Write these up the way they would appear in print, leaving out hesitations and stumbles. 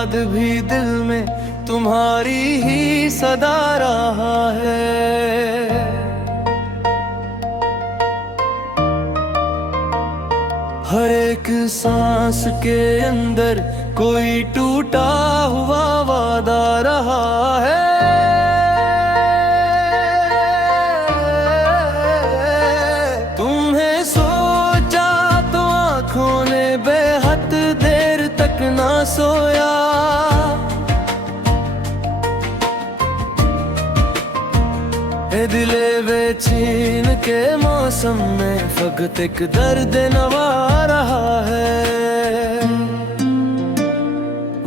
बाद भी दिल में तुम्हारी ही सदा रहा है। हर एक सांस के अंदर कोई टूटा हुआ वादा रहा है। तुम्हें सोचा तो आंखों ने बेहद देर तक ना सोया। ए दिले बेचैन के मौसम में फकत एक दर्द नवा रहा है।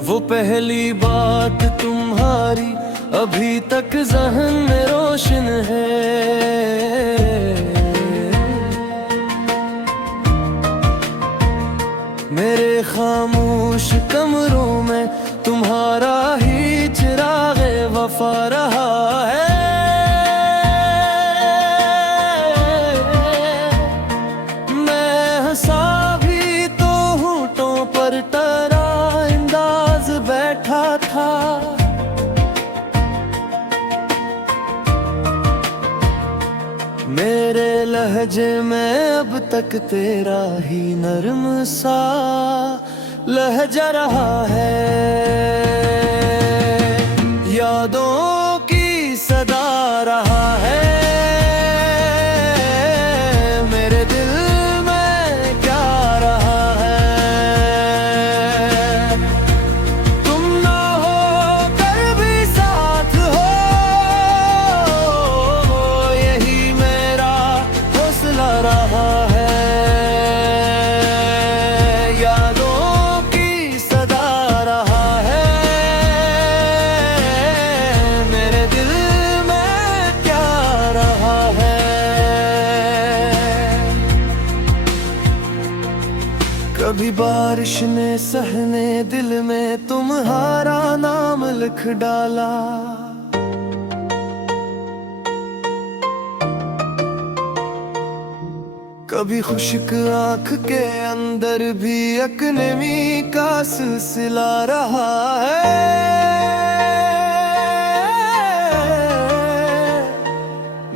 वो पहली बात तुम्हारी अभी तक ज़हन में रोशन है। मेरे खामोश कमरों में तुम्हारा ही चिराग़े वफा रहा है। मेरे लहजे में अब तक तेरा ही नर्म सा लहजा रहा है। यादों की सदा रहा है। मेरे दिल में क्या रहा है। तुम ना हो कर भी साथ हो, यही मेरा हौसला रहा है। यादों की सदा रहा है। मेरे दिल में क्या रहा है। कभी बारिश ने सहने दिल में तुम्हारा नाम लिख डाला। कभी खुश्क आँख के अंदर भी एक नमी का सिलसिला रहा है।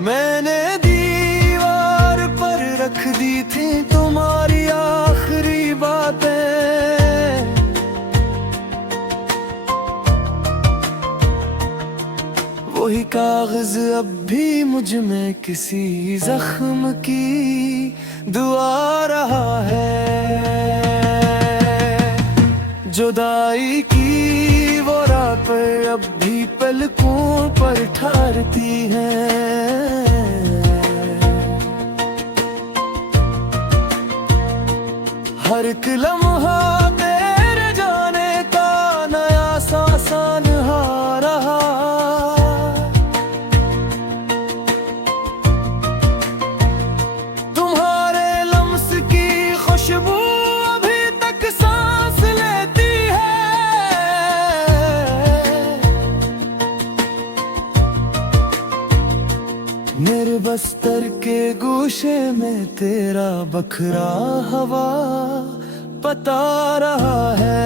मैंने दीवार पर रख दी थी तुम्हारी आखिरी बातें। वही कागज अब भी मुझ में किसी जख्म की दुआ रहा है। जुदाई की वो रातें अब भी पलकों पर ठहरती हैं। हर एक लम्हा तेरे जाने का नया सा सनहा रहा। खुशबू अभी तक सांस लेती है। मेरे बस्तर के गोशे में तेरा बखरा हवा बता रहा है।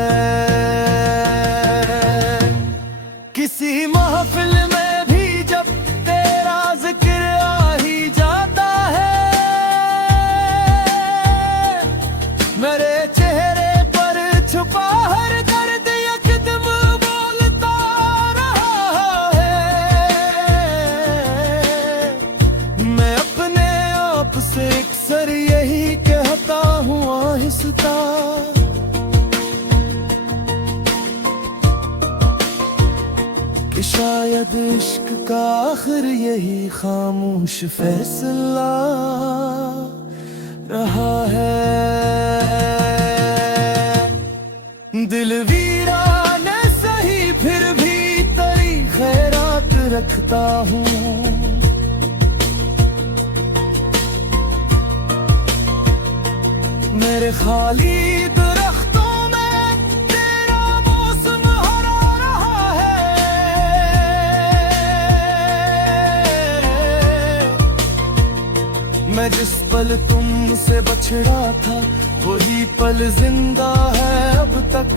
किसी महफिल में भी जब तेरा जिक्र आ ही जाता है। मेरे चेहरे पर छुपा हर दर्द यकदम बोलता रहा है। मैं अपने आप से अक्सर यही कहता हूँ आहिस्ता। कि शायद इश्क का आखिर यही खामोश फैसला रहा है। दिल वीराने सही फिर भी तेरी खैरात रखता हूँ। मेरे खाली दरख्तों में तेरा मौसम हरा रहा है। मैं जिस पल तुमसे बछड़ा था वही पल जिंदा है अब तक।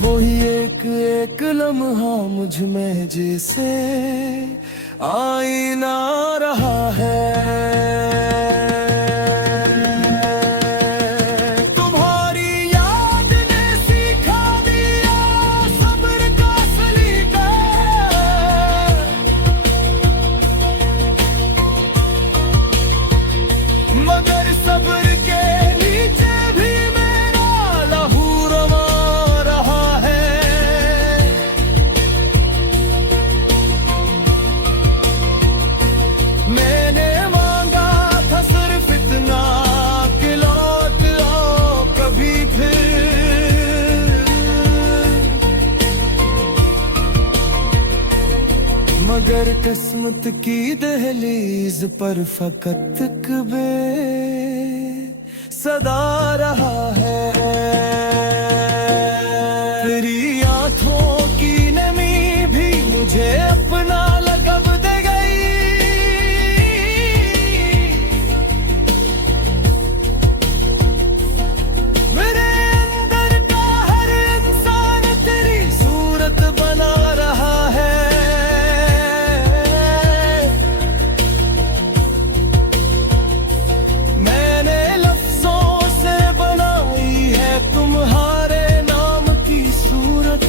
वही एक एक लम्हा मुझ में जैसे आईना रहा है। तुम्हारी याद ने सिखा दिया सब्र का सलीका, मगर सब्र के नीचे भी मेरा लहू रवा रहा है। मैंने मांगा था सिर्फ इतना कि लौट आओ कभी फिर, मगर किस्मत की दहलीज पर फकत कबे सदा रहा है। तेरी आंखों की नमी भी मुझे अपना लगब दे गई, मेरे अंदर का हर इंसान तेरी सूरत बना रहा है। मैंने लफ्जों से बनाई है तुम्हारे नाम की सूरत,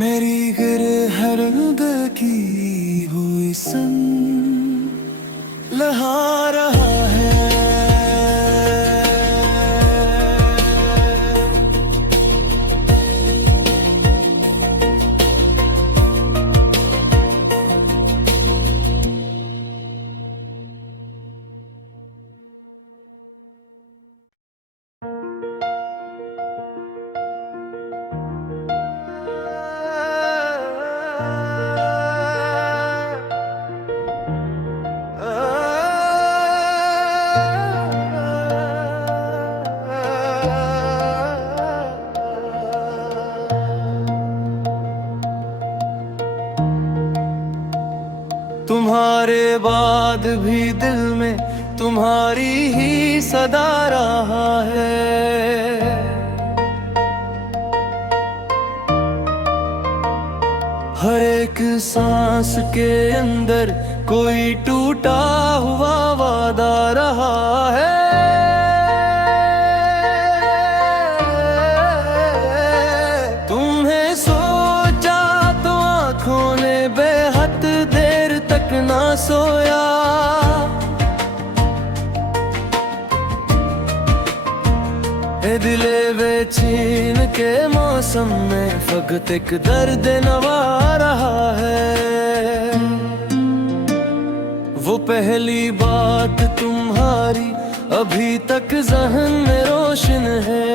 मेरी गिरहरद की हुई सन लहा रहा है। तुम्हारे बाद भी दिल में तुम्हारी ही सदा रहा है। हर एक सांस के अंदर कोई टूटा हुआ वादा रहा है। तुम्हें सोचा तो आंखों ने बेहद देर तक ना सोया, ए दिले बेचैन के मौसम में फकत एक दर्द नवा रहा है। वो पहली बात तुम्हारी अभी तक ज़हन में रोशन है।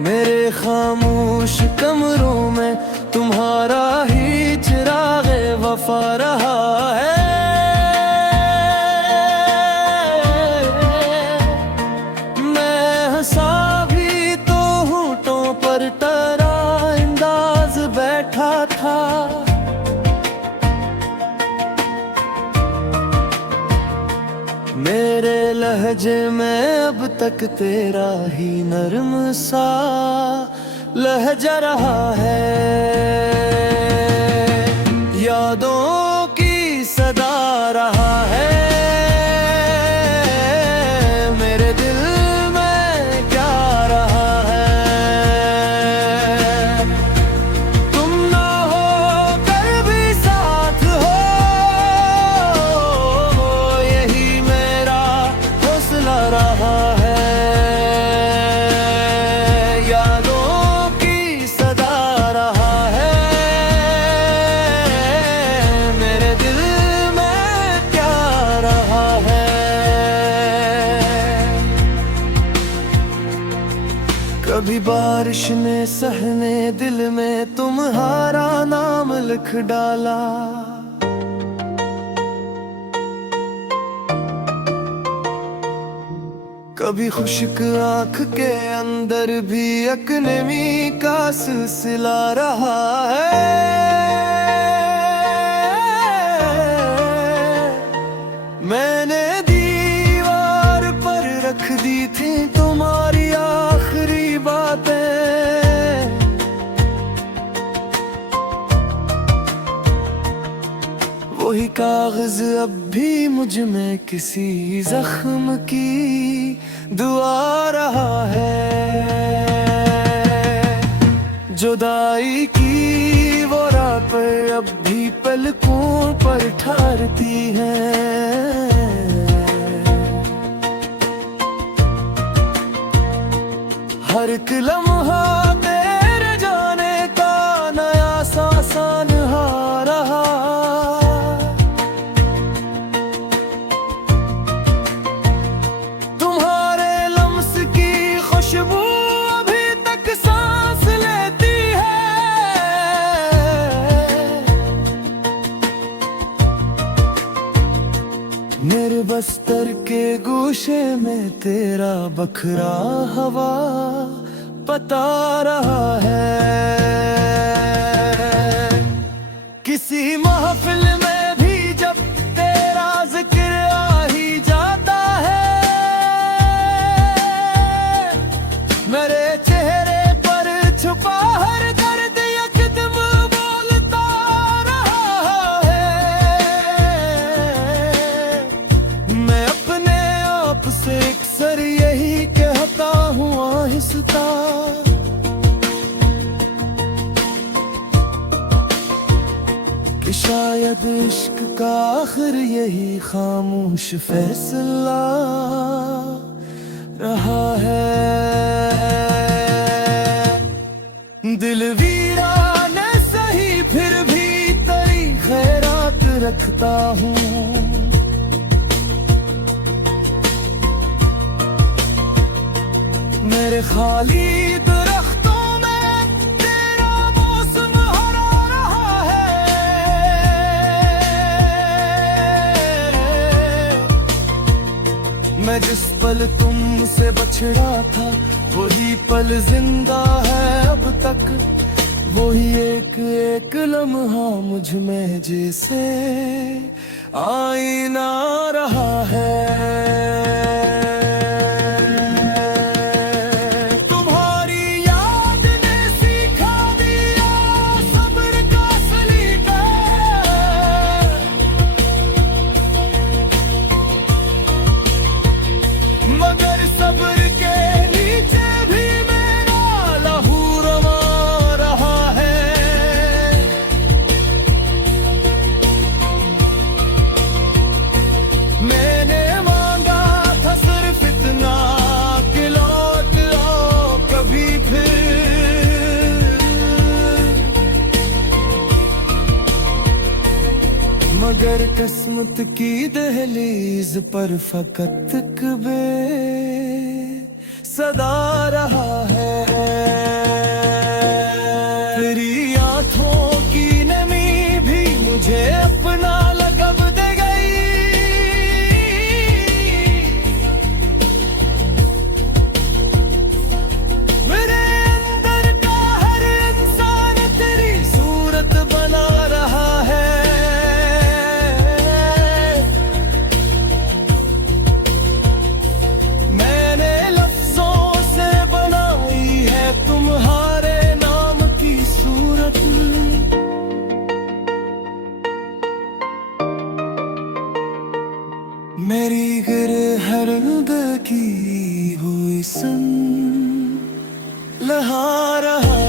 मेरे खामोश कमरों में तुम्हारा ही चिराग वफा रहा है। मेरे लहजे में अब तक तेरा ही नर्म सा लहजा रहा है। यादों की सदा रहा है। मेरे दिल में क्या रहा है। तुम ना हो कर भी साथ हो, यही मेरा हौसला रहा है। यादों की सदा रहा है। मेरे दिल में क्या रहा है। कभी बारिश ने सहने दिल में तुम्हारा नाम लिख डाला। कभी खुश्क आंख के अंदर भी एक नमी का सिलसिला रहा है। मैंने दीवार पर रख दी थी तुम्हारी आखिरी बातें, वही कागज अब भी मुझ में किसी जख्म की दुआ रहा है। जुदाई की वो रात अब भी पलकों पर ठहरती हैं। हर एक लम्हा तेरे जाने का नया सा सनहा रहा। तुम्हारे लम्स की खुशबू अभी तक सांस लेती है। मेरे बस्तर के गोशे में तेरा बखरा हवा बता रहा है। किसी महफिल में भी जब तेरा जिक्र आ ही जाता है, मेरे चेहरे पर छुपा हर दर्द यकदम बोलता रहा है। मैं अपने आप से अक्सर यही कहता हूँ आहिस्ता, कि शायद इश्क का आखिर यही खामोश फैसला रहा है। दिल वीरान सही फिर भी तेरी खैरात रखता हूँ। मेरे खाली दरख्तों में तेरा मौसम हरा रहा है। मैं जिस पल तुमसे बछड़ा था वही पल जिंदा है अब तक। वही एक एक लम्हा मुझ में जैसे आईना रहा है। मगर सब्र के नीचे भी मेरा लहू रवा रहा है। मैंने मांगा था सिर्फ इतना कि लौट आओ कभी फिर, मगर किस्मत की दहलीज पर फकत कबे सदा रहा है। तेरी आंखों की नमी भी मुझे अपना लगब दे गई। मेरे अंदर का हर इंसान तेरी सूरत बना रहा है। मेरी गिरहरद की हुई सन लहा रहा